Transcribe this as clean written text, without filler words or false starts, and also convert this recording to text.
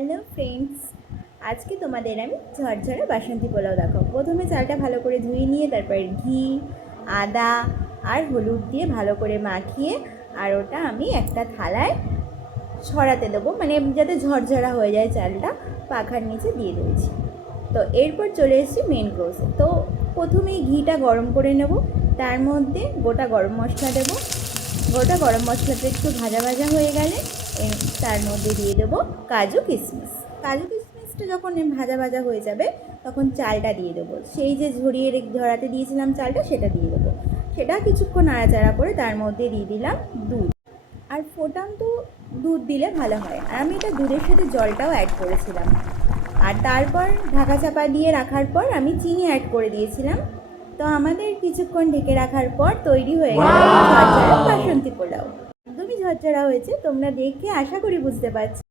Hello friends, আজকে তোমাদের আমি ঝরঝরে বাসন্তী পোলাও দেখাবো। প্রথমে চালটা ভালো করে ধুয়ে নিয়ে তারপরে ঘি, আদা আর হলুদ দিয়ে ভালো করে মাখিয়ে আর ওটা আমি একটা থালায় ছড়াতে দেবো, মানে যাতে ঝরঝরা হয়ে যায় চালটা, পাখার নিচে দিয়ে দিয়েছি। তো এরপর চলে এসেছি মেন কোর্সে। তো প্রথমেই ঘিটা গরম করে নেব, তার মধ্যে গোটা গরম মশলা দেবো। গোটা গরম মশলাটা একটু ভাজা ভাজা হয়ে গেলে তার মধ্যে দিয়ে দেবো কাজু কিশমিশ। কাজু কিশমিশটা যখন ভাজা ভাজা হয়ে যাবে তখন চালটা দিয়ে দেবো, সেই যে ঝরাতে দিয়েছিলাম চালটা, সেটা দিয়ে দেবো। সেটা কিছুক্ষণ নাড়াচাড়া করে তার মধ্যে দিয়ে দিলাম দুধ। আর ফোটান্ত দুধ দিলে ভালো হয়, আর আমি এটা দুধের সাথে জলটাও অ্যাড করেছিলাম। আর তারপর ঢাকা চাপা দিয়ে রাখার পর আমি চিনি অ্যাড করে দিয়েছিলাম। তো আমাদের কিছুক্ষণ ঢেকে রাখার পর তৈরি হয়ে গেল ঝরঝরা বাসন্তী পোলাও। একদমই ঝরঝরা হয়েছে, তোমরা দেখে আশা করি বুঝতে পারছো।